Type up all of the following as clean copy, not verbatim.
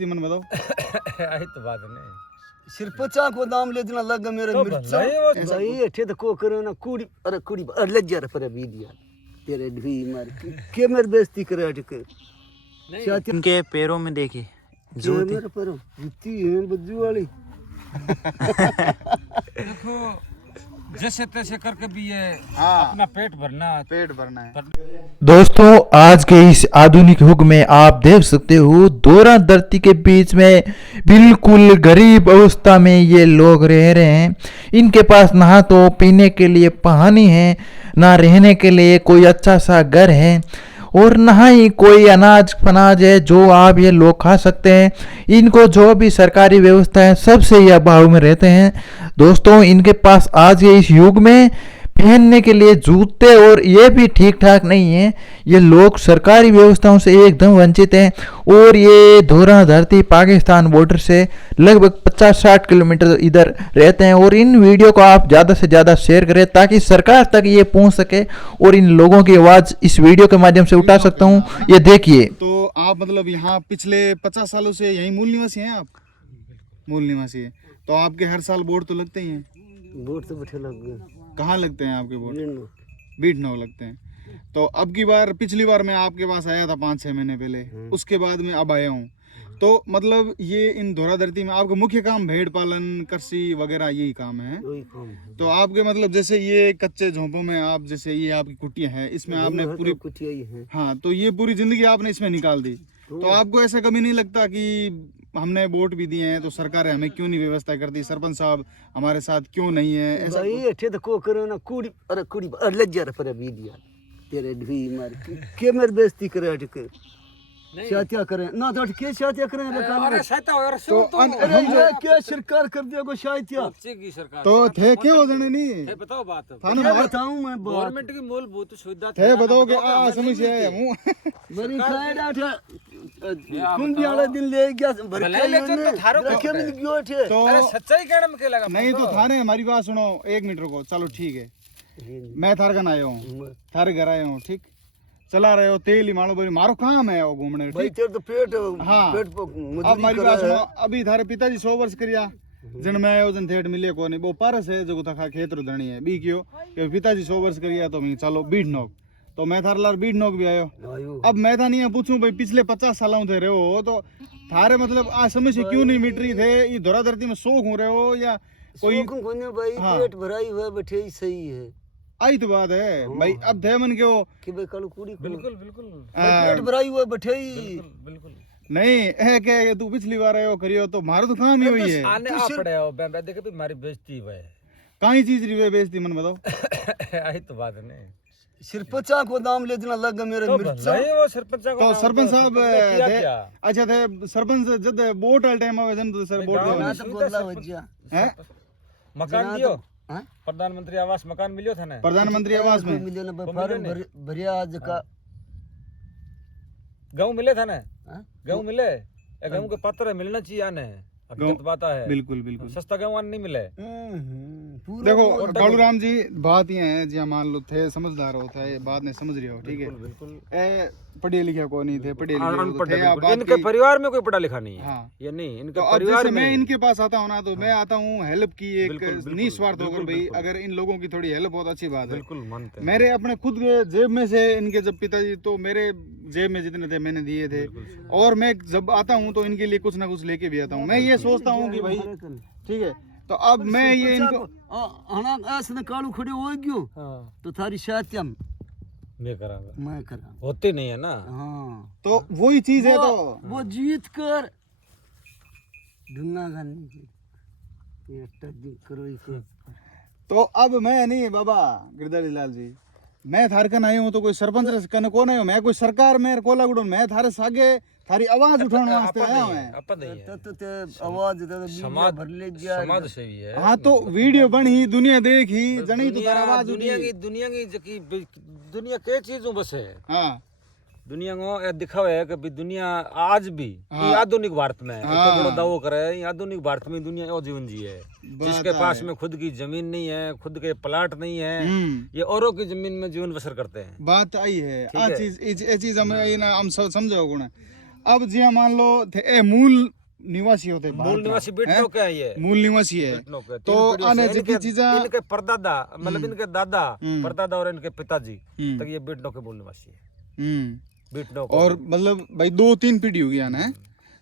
मन बताओ। आई तो बात नहीं सिर्फ 50 को दाम ले देना लग मेरे तो मिर्चा ऐसा ये ठे तो को करे ना कुड़ी अरे ले जा रे पर भी दिया तेरे ढी मार के मेरे बेइज्जती करे अटके इनके पैरों में देखिए जो मेरे पैरों जूती है बज्जू वाली देखो जैसे तैसे करके भी ये अपना पेट भरना है। दोस्तों आज के इस आधुनिक युग में आप देख सकते हो दोहरा धरती के बीच में बिल्कुल गरीब अवस्था में ये लोग रह रहे हैं। इनके पास ना तो पीने के लिए पानी है, ना रहने के लिए कोई अच्छा सा घर है और ना ही कोई अनाज फनाज है जो आप ये लोग खा सकते हैं। इनको जो भी सरकारी व्यवस्था है सबसे ये अभाव में रहते हैं। दोस्तों इनके पास आज के इस युग में पहनने के लिए जूते और ये भी ठीक ठाक नहीं है। ये लोग सरकारी व्यवस्थाओं से एकदम वंचित हैं और ये दोहरा धरती पाकिस्तान बॉर्डर से लगभग 50-60 किलोमीटर इधर रहते हैं। और इन वीडियो को आप ज़्यादा से ज़्यादा शेयर करें ताकि सरकार तक ये पहुंच सके और इन लोगों की आवाज़ इस वीडियो के माध्यम से उठा सकता हूँ। ये देखिए। तो आप मतलब यहाँ पिछले 50 सालों से यहीं मूल निवासी हैं? आप मूल निवासी है तो आपके हर साल बोर्ड तो लगते ही हैं? बोर्ड तो बैठे लग गए। कहाँ लगते हैं आपके बोर्ड? बीटनौ लगते हैं। तो अब की बार पिछली बार मैं आपके पास आया था 5-6 महीने पहले, उसके बाद मैं अब आया हूँ। तो मतलब ये इन दोहरा धरती में आपका मुख्य काम भेड़ पालन कृषि वगैरह यही काम है? तो आपके मतलब जैसे ये कच्चे झोंपों में आप जैसे ये आपकी कुटिया है इसमें आपने पूरी कुटिया ही है। हाँ तो ये पूरी जिंदगी आपने इसमें निकाल दी। तो आपको ऐसा कभी नहीं लगता कि हमने वोट भी दिए हैं तो सरकार हमें क्यों नहीं व्यवस्था करती, सरपंच साहब हमारे साथ क्यों नहीं है? ऐसा ये ठे तो को करे ना कुड़ी अरे ले जा रे पर भी दिया तेरे ढी मार के मेरे बेइज्जती करे अटके शातिया करें ना तो के शातिया करें अरे शायद और तो अरे ये क्या सरकार कर दिया को शातिया की सरकार तो थे क्यों हो जाने नहीं है बताओ बात थाने क्या बताऊं मैं गवर्नमेंट की मूलभूत सुविधा थे बताओ कि आ समस्या है हूं मेरी खाएड़ा था कौन भी वाला दिन ले गया भर के ले तो थारो रखे में गयो थे। तो अरे सच्चाई कहने में क्या लगा? नहीं तो थाने हमारी बात सुनो 1 मिनट रुको। चलो ठीक है मैं थारे घर आया हूँ, थारे घर आया हूँ, ठीक चला रहे हो तेल ही मारो भाई मारो काम है वो घूमने भाई तेरे तो पेट हाँ पेट अब हमारी बात सुनो। अभी थारे पिताजी 100 वर्ष करिया जन मैं आयो जन थेट मिले को नहीं वो पारस है जो था खेत रुधनी है बी क्यों कि पिताजी 100 वर्ष करिया तो मैं चलो बीट नोक तो मैं थारे लार बीट नोक भी आयो। अब मैं था नहीं पूछूं भाई पिछले 50 सालों थे रहे हो तो थारे मतलब आज समस्या क्यों नहीं मिट रही थे? ये दोहरा धरती में शौक हो रहे हो या कोई भाई पेट भराई हुआ बैठे ही सही है। आई तो बात है भाई। अब थे मन क्यों कि भाई कल कुड़ी बिल्कुल बिल्कुल पेट भराई हुआ बैठे ही बिल्कुल नहीं है क्या तू पिछली बार आयो करियो तो मारो तो काम ही हुई है। आने आ पड़े हो बे देखे भी हमारी बेइज्जती हुई है। काई चीज री बेइज्जती मन बताओ। आई तो बात नहीं सिर्फ 50 को दाम ले देना लग मेरे मिर्चा नहीं वो सरपंच को तो सरपंच साहब अच्छा थे सरपंच जब वोट वाले टाइम आवे जन तो सर वोट ना तो बोला हो गया है मकान दियो प्रधानमंत्री आवास मकान मिलियो था ना? प्रधानमंत्री आवास में मिलियो ना फार्म भरिया आज का गेहूं मिले था ना? गेहूं मिले गेहूं के पत्र मिलना चाहिए आने हकीकत बात है। बिल्कुल बिल्कुल सस्ता गेहूं नहीं मिले। देखो कालूराम जी बात ये है जी मान लो थे समझदार होता है बात नहीं समझ रही हो ठीक है बिल्कुल पढ़े लिखे को नहीं थे पढ़े लिखे इनके परिवार में कोई पढ़ा लिखा नहीं है। हाँ ये नहीं इनके तो परिवार में मैं इनके पास आता हूँ ना तो मैं आता हूँ हेल्प की एक निस्वार्थ होकर भाई अगर इन लोगों की थोड़ी हेल्प बहुत अच्छी बात है। बिल्कुल मानते हैं। मेरे अपने खुद के जेब में से इनके जब पिताजी तो मेरे जेब में जितने थे मैंने दिए थे और मैं जब आता हूँ तो इनके लिए कुछ ना कुछ लेके भी आता हूँ। मैं ये सोचता हूँ कि भाई ठीक है तो अब मैं ये इनको ऐसे कालू खड़े हो गयो तो थारी शात्यम मैं करांगा मैं करा होते नहीं है ना। हाँ तो वही चीज है तो वो जीत कर ढूंढना गानी ये टड्डी करो ही तो अब मैं नहीं बाबा गिरधारी लाल जी मैं थारे कन आयो हूँ तो कोई सरपंच कन कौन आयो मैं कोई सरकार में कोला गुड़ो मैं थारे सागे थारी आवाज उठाने वास्ते आया हूं मैं। अपन नहीं है तो आवाज दे समाज भर ले गया समाज सेवी है। हाँ तो वीडियो बनी दुनिया देखी जनी तो तारा आवाज दुनिया की दुनिया के चीजों बस है। हाँ दुनिया को ये दिखावा है कि भी दुनिया आज भी ये आधुनिक भारत में है। तो बड़ा दावो करे ये आधुनिक भारत में दुनिया और जीवन जी है, जिसके पास में खुद की जमीन नहीं है, खुद के प्लाट नहीं है, ये औरों की जमीन में जीवन बसर करते हैं। बात आई है आ चीज हम समझो गुण। अब जी मान लो ए मूल निवासी होते, मूल निवासी बेटनों के हैं, ये मूल निवासी है। तो आने जितनी चीजा इनके परदादा मतलब इनके दादा परदादा और इनके पिताजी तक ये बेटनों के मूल निवासी है। बेटनों और मतलब भाई 2-3 पीढ़ी हो गया ना,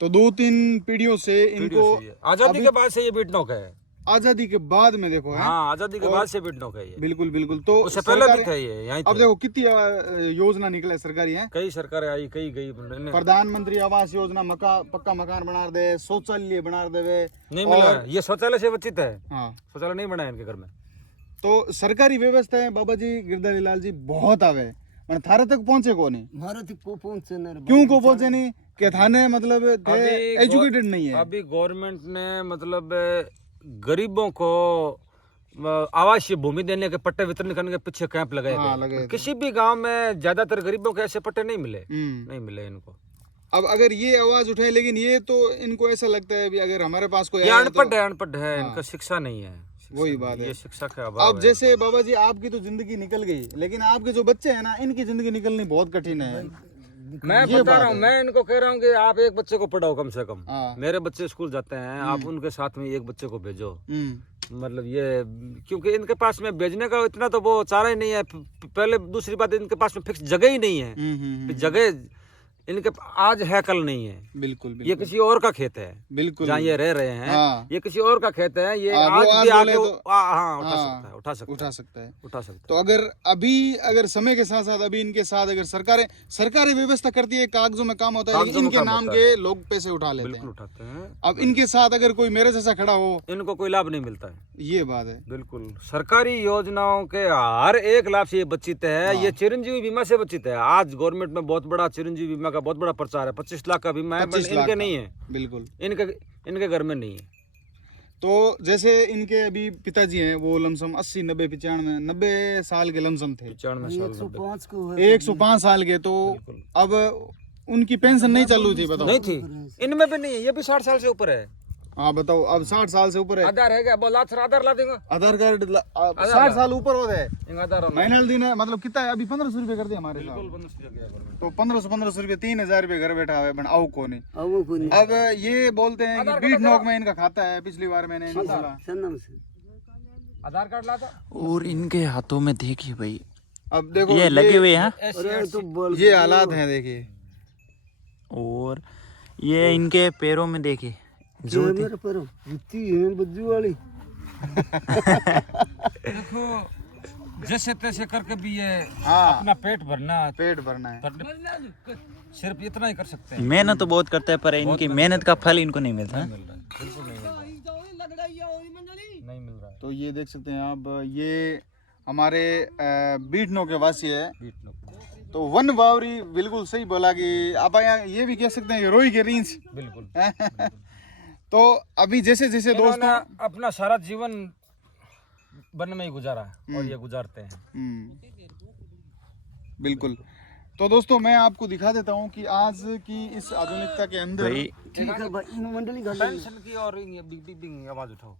तो 2-3 पीढ़ियों से इनको आजादी के बाद से ये बेटनों का है। आजादी के बाद में देखो है, हाँ आजादी के बाद से बेटनों का है ये। बिल्कुल बिल्कुल। तो उससे पहले भी था ये यहीं अब देखो कितनी योजना निकले सरकारी है, कई सरकारें आई कई गई। प्रधानमंत्री आवास योजना, पक्का मकान बना दे, शौचालय बना दे, नहीं मिला। ये शौचालय से वंचित है, हाँ शौचालय नहीं बनाया इनके घर में। तो सरकारी व्यवस्था है बाबा जी गिरधारी लाल जी बहुत आवे, थारे तक पहुंचे को नहीं, हमारे तक को पहुंचे नहीं। क्यों को पहुंचे नहीं? कि थाने मतलब एजुकेटेड नहीं है। अभी गवर्नमेंट ने मतलब गरीबों को आवासीय भूमि देने के पट्टे वितरण करने के पीछे कैंप लगाए गए। किसी भी गांव में ज्यादातर गरीबों के ऐसे पट्टे नहीं मिले, नहीं मिले इनको। अब अगर ये आवाज उठाए, लेकिन ये तो इनको ऐसा लगता है भी अगर हमारे पास कोई अनपढ़ है, इनका शिक्षा नहीं है। वही बात है, ये शिक्षा का अभाव। अब जैसे बाबा जी आपकी तो जिंदगी निकल गई, लेकिन आपके जो बच्चे हैं ना, इनकी जिंदगी निकलनी बहुत कठिन है। मैं बता रहा हूँ, मैं इनको कह रहा हूँ कि आप एक बच्चे को पढ़ाओ कम से कम। मेरे बच्चे स्कूल जाते हैं, आप उनके साथ में एक बच्चे को भेजो। मतलब ये क्योंकि इनके पास में भेजने का इतना तो वो चारा ही नहीं है। पहले दूसरी बात, इनके पास में फिक्स जगह ही नहीं है। जगह इनके आज है कल नहीं है। बिल्कुल, ये किसी और का खेत है, बिल्कुल जहाँ ये रह रहे हैं। ये किसी और का खेत है, ये आज भी आके उठा सकता है। तो अगर समय के साथ साथ अभी इनके साथ अगर सरकारें व्यवस्था करती है, कागजों में काम होता है, लेकिन इनके नाम के लोग पैसे उठा लेते हैं। उठाते हैं। अब इनके साथ अगर कोई मेरे जैसा खड़ा हो, इनको कोई लाभ नहीं मिलता है। ये बात है। बिल्कुल, सरकारी योजनाओं के हर एक लाभ से ये वंचित है। ये चिरंजीवी बीमा से वंचित है। आज गवर्नमेंट में बहुत बड़ा चिरंजीवी बीमा बहुत बड़ा प्रचार है। 25 लाख का बीमा है, इनके नहीं है। बिल्कुल, इनके घर में नहीं है। तो जैसे इनके अभी पिताजी हैं, वो लमसम 80, 90, 95, 90 साल के लमसम थे। 105 साल के। तो अब उनकी पेंशन नहीं चालू थी, बताओ। नहीं थी, इनमें भी नहीं है। ये भी 60 साल से ऊपर है। हाँ बताओ, अब 60 साल से ऊपर है। आधार है क्या? आधार ला देगा। आधार कार्ड 60 साल ऊपर होता है। महीना दिन है, मतलब कितना है अभी? 1500 रुपए कर दिया हमारे साथ। तो 1500 रुपए 3000 रुपए घर बैठा हुआ है, आओ को नहीं। अब ये बोलते हैं कि बीट नोक में इनका खाता है, पिछली बार मैंने आधार कार्ड लाता। और इनके हाथों में देखिए भाई, अब देखो ये लगे हुए हैं, ये हालात हैं देखिए। और ये इनके पैरों में देखिए जूती है बज्जू वाली। देखो जैसे तैसे करके भी ये अपना पेट भरना है। सिर्फ इतना ही कर सकते हैं। मेहनत तो बहुत करते हैं, पर इनकी मेहनत का फल इनको नहीं मिलता। बिल्कुल नहीं मिल रहा है। तो ये देख सकते हैं आप, ये हमारे बीटनो के वासी है। तो वन बावरी बिल्कुल सही बोला कि आप यहाँ ये भी कह सकते हैं कि रोई के रींच। बिल्कुल। तो अभी जैसे जैसे दोस्तों अपना सारा जीवन वन में ही गुजारा और ये गुजारते हैं। बिल्कुल। तो दोस्तों मैं आपको दिखा देता हूँ कि आज की इस आधुनिकता के अंदर पेंशन की और बिग आवाज उठाओ।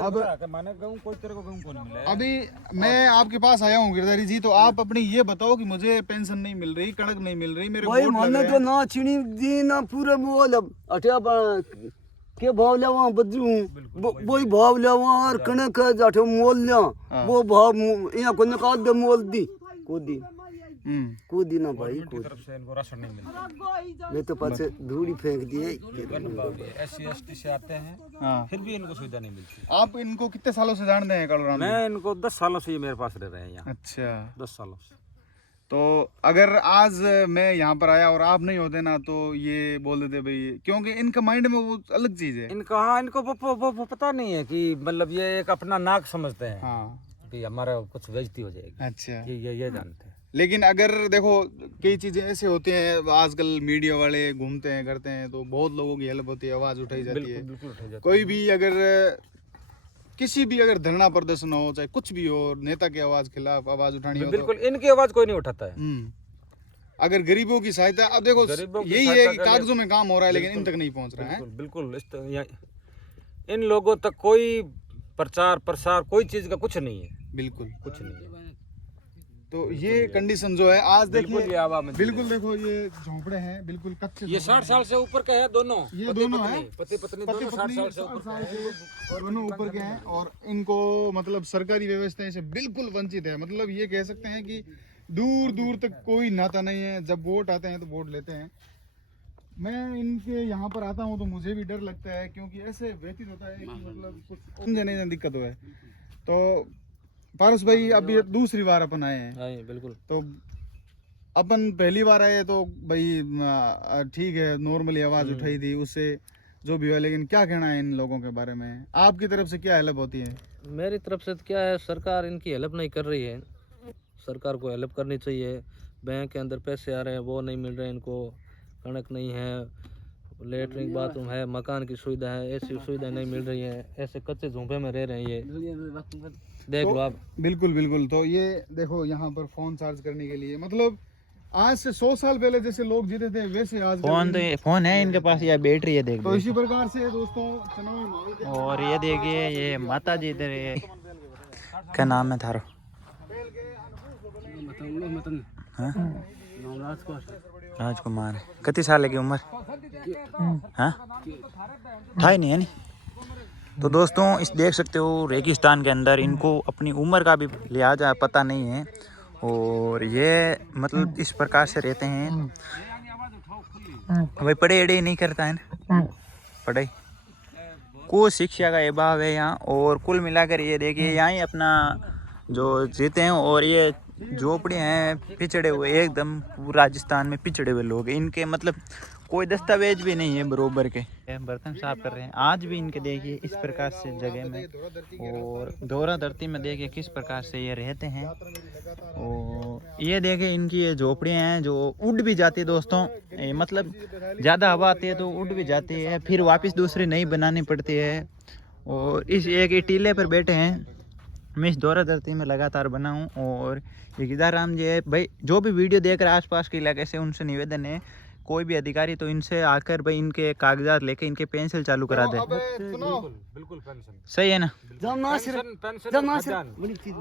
अब माने कोई तेरे को कौन मिला है? अभी मैं आपके पास आया हूँ गिरधारी जी, तो आप अपनी ये बताओ कि मुझे पेंशन नहीं मिल रही, कड़क नहीं मिल रही, मेरे भाई वोट लग माने रहे तो ना चिनी दी ना पूरा बोल अठा के भाव लेवा बद्रू वही भाव लेवा और कणक अठा मोल ले वो भाव यहाँ को निकाल दे मोल दी कूदी ना भाई की तरफ से इनको राशन नहीं मिलता। मैं तो पास धूड़ी फेंक दिए। SC ST से आते हैं, फिर भी इनको सुविधा नहीं मिलती। आप इनको कितने सालों से जानते हैं कलराम? मैं इनको 10 सालों से ये मेरे पास रह रहे हैं यहाँ। अच्छा, 10 सालों से। तो अगर आज मैं यहाँ पर आया और आप नहीं होते ना, तो ये बोल देते भाई, क्योंकि इनका माइंड में वो अलग चीज है। इनको वो पता नहीं है कि मतलब ये एक अपना नाक समझते हैं। हाँ, कि हमारा कुछ बेइज्जती हो जाएगी। अच्छा, ये जानते हैं। लेकिन अगर देखो कई चीजें ऐसे होती हैं, आजकल मीडिया वाले घूमते हैं करते हैं, तो बहुत लोगों की हेल्प होती है, आवाज उठाई जाती है। बिल्कुल उठाई जाती है। कोई भी अगर किसी भी अगर धरना प्रदर्शन हो, चाहे कुछ भी हो, नेता की आवाज खिलाफ आवाज उठानी हो, बिल्कुल इनकी आवाज कोई नहीं उठाता है। अगर गरीबों की सहायता, अब देखो गरीबों की यही है सहायता कि के लिए- कागजों में काम हो रहा है लेकिन इन तक नहीं पहुंच रहा है। बिल्कुल इन लोगों तक कोई प्रचार प्रसार कोई चीज का कुछ नहीं है, बिल्कुल कुछ नहीं है। तो ये कंडीशन जो है आज बिल्कुल देखिए, ये आवाम में बिल्कुल देखो ये झोंपड़े हैं, बिल्कुल कच्चे ये 60 साल से ऊपर के हैं दोनों, ये दोनों हैं, पति पत्नी पति दोनों 60 पत्नी साल से 60 ऊपर साल के हैं। से और दोनों ऊपर के हैं और इनको मतलब सरकारी व्यवस्थाएं से बिल्कुल वंचित है। मतलब ये कह सकते हैं कि दूर दूर तक कोई नाता नहीं है। जब वोट आते हैं तो वोट लेते हैं। मैं इनके यहाँ पर आता हूँ तो मुझे भी डर लगता है, क्योंकि ऐसे व्यतीत होता है कि मतलब कुछ समझे नहीं दिक्कत हो है। तो पारस भाई अब ये दूसरी बार अपन आए हैं, बिल्कुल। तो अपन पहली बार आए तो भाई ठीक है, नॉर्मली आवाज़ उठाई थी, उससे जो भी हुआ, लेकिन क्या कहना है इन लोगों के बारे में? आपकी तरफ से क्या हेल्प होती है? मेरी तरफ से तो क्या है, सरकार इनकी हेल्प नहीं कर रही है। सरकार को हेल्प करनी चाहिए। बैंक के अंदर पैसे आ रहे हैं वो नहीं मिल रहे इनको, कणक नहीं है, लेटरिन बाथरूम है, मकान की सुविधा है, ऐसी सुविधा नहीं मिल रही है। ऐसे कच्चे झोंपे में रह रहे हैं ये, देख लो आप। बिल्कुल बिल्कुल। तो ये देखो यहाँ पर फोन चार्ज करने के लिए, मतलब आज से 100 साल पहले जैसे लोग जीते थे वैसे आज फोन तो फोन है इनके पास या बैटरी है, देख तो इसी प्रकार से दोस्तों चुनावी माहौल के और ये देखिए ये माता जी इधर है, क्या नाम है थारो? हाँ? राजकुमार। कितनी साल की उम्र? हाँ, था ही नहीं है नी। तो दोस्तों इस देख सकते हो रेगिस्तान के अंदर इनको अपनी उम्र का भी लिहाजा पता नहीं है और ये मतलब इस प्रकार से रहते हैं। भाई पढ़ाई अड़े नहीं करता है ना, पढ़ाई को शिक्षा का अभाव है यहाँ। और कुल मिलाकर ये देखिए यहाँ ही अपना जो जीते हैं और ये झोपड़े हैं पिछड़े हुए, एकदम राजस्थान में पिछड़े हुए लोग। इनके मतलब कोई दस्तावेज भी नहीं है बरोबर के। बर्तन साफ कर रहे हैं आज भी इनके, देखिए इस प्रकार से जगह में और दौरा धरती में देखिए किस प्रकार से ये रहते हैं। और ये देखिए इनकी ये झोपड़ियाँ हैं जो उड़ भी जाती है दोस्तों, मतलब ज़्यादा हवा आती है तो उड़ भी जाती है, फिर वापस दूसरी नई बनानी पड़ती है। और इस एक टीले पर बैठे हैं, मैं इस दौरा धरती में लगातार बना हूँ। और ये गिदाराम जी है भाई, जो भी वीडियो देख रहे हैं आसपास के इलाके से, उनसे निवेदन है कोई भी अधिकारी तो इनसे आकर भाई इनके कागजात लेके इनके पेंसिल चालू करा दे। बिल्कुल पेंशन सही है ना? जब नासिर पेंशन जब नासिर बड़ी चीज